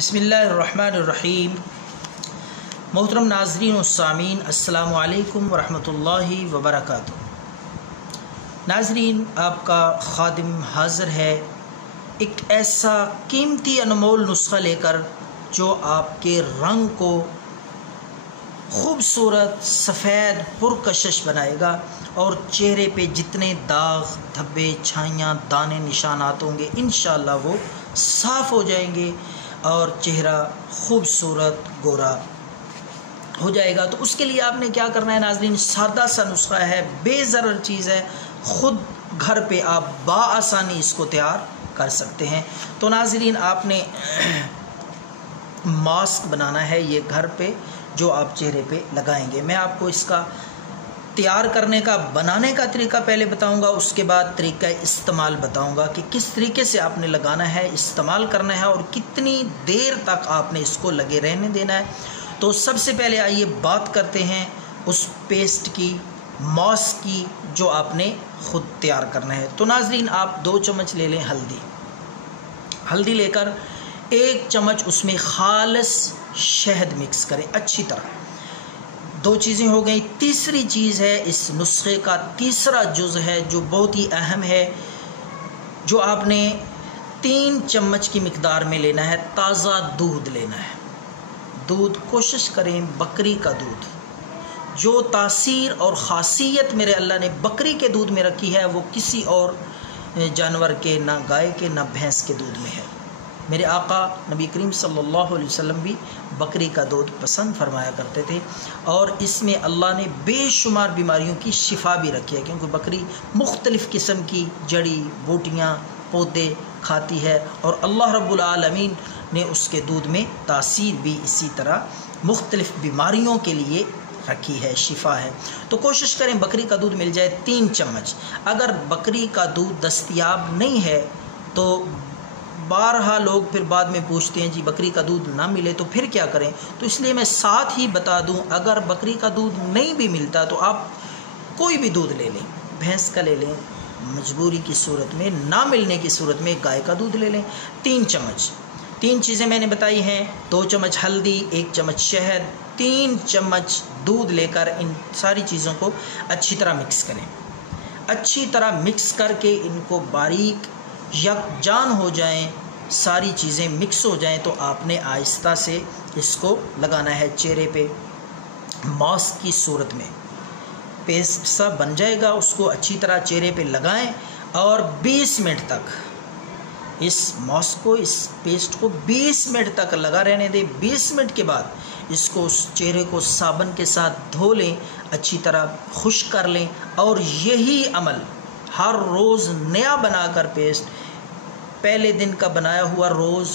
बिस्मिल्लाहिर्रहमानिर्रहीम। मोहतरम नाज़रीन व सामीन, अस्सलामु अलैकुम वरहमतुल्लाहि वबरकातुहू। नाज़रीन, आपका खादिम हाज़िर है एक ऐसा कीमती अनमोल नुस्ख़ा लेकर जो आपके रंग को खूबसूरत सफ़ेद पुरकशिश बनाएगा और चेहरे पे जितने दाग धब्बे छाइयाँ दाने निशानात होंगे इंशाअल्लाह वो साफ़ हो जाएंगे और चेहरा खूबसूरत गोरा हो जाएगा। तो उसके लिए आपने क्या करना है नाज़रीन, सादा सा नुस्खा है, बेज़रर चीज़ है, ख़ुद घर पे आप बाआसानी इसको तैयार कर सकते हैं। तो नाज़रीन, आपने मास्क बनाना है ये घर पे जो आप चेहरे पे लगाएंगे। मैं आपको इसका तैयार करने का बनाने का तरीका पहले बताऊंगा, उसके बाद तरीका इस्तेमाल बताऊंगा कि किस तरीके से आपने लगाना है, इस्तेमाल करना है और कितनी देर तक आपने इसको लगे रहने देना है। तो सबसे पहले आइए बात करते हैं उस पेस्ट की, मास्क की, जो आपने ख़ुद तैयार करना है। तो नाज़रीन, आप 2 चम्मच ले लें हल्दी लेकर 1 चम्मच उसमें खालिस शहद मिक्स करें अच्छी तरह। 2 चीज़ें हो गई। तीसरी चीज़ है, इस नुस्खे का तीसरा जुज़ है जो बहुत ही अहम है, जो आपने 3 चम्मच की मिकदार में लेना है। ताज़ा दूध लेना है। दूध कोशिश करें बकरी का दूध, जो तासीर और ख़ासियत मेरे अल्लाह ने बकरी के दूध में रखी है वो किसी और जानवर के, ना गाय के, ना भैंस के दूध में है। मेरे आका नबी करीम सल्लल्लाहु अलैहि वसल्लम भी बकरी का दूध पसंद फरमाया करते थे और इसमें अल्लाह ने बेशुमार बीमारियों की शिफा भी रखी है, क्योंकि बकरी मुख्तलिफ़ किस्म की जड़ी बूटियाँ पौधे खाती है और अल्लाह रब्बुल आलमीन ने उसके दूध में तासीर भी इसी तरह मुख्तलिफ़ बीमारियों के लिए रखी है, शिफा है। तो कोशिश करें बकरी का दूध मिल जाए 3 चम्मच। अगर बकरी का दूध दस्तयाब नहीं है तो बारहा लोग फिर बाद में पूछते हैं जी बकरी का दूध ना मिले तो फिर क्या करें। तो इसलिए मैं साथ ही बता दूं, अगर बकरी का दूध नहीं भी मिलता तो आप कोई भी दूध ले लें, भैंस का ले लें, मजबूरी की सूरत में, ना मिलने की सूरत में गाय का दूध ले लें। 3 चम्मच, 3 चीज़ें मैंने बताई हैं। 2 चम्मच हल्दी, 1 चम्मच शहद, 3 चम्मच दूध लेकर इन सारी चीज़ों को अच्छी तरह मिक्स करें। अच्छी तरह मिक्स करके इनको बारीक यकजान हो जाएं, सारी चीज़ें मिक्स हो जाएं, तो आपने आहिस्ता से इसको लगाना है चेहरे पे मास्क की सूरत में। पेस्ट सा बन जाएगा, उसको अच्छी तरह चेहरे पे लगाएं और 20 मिनट तक इस मास्क को, इस पेस्ट को 20 मिनट तक लगा रहने दें। 20 मिनट के बाद इसको, उस चेहरे को साबुन के साथ धो लें, अच्छी तरह खुश्क कर लें और यही अमल हर रोज़ नया बनाकर पेस्ट, पहले दिन का बनाया हुआ रोज़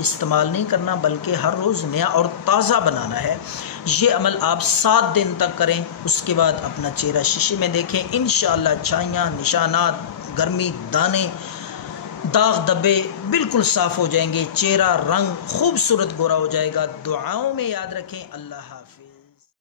इस्तेमाल नहीं करना, बल्कि हर रोज़ नया और ताज़ा बनाना है। ये अमल आप 7 दिन तक करें। उसके बाद अपना चेहरा शीशे में देखें, इंशाअल्लाह छाइयाँ निशानात, गर्मी, दाने, दाग धब्बे बिल्कुल साफ़ हो जाएंगे, चेहरा रंग खूबसूरत गोरा हो जाएगा। दुआओं में याद रखें। अल्लाह हाफ़िज़।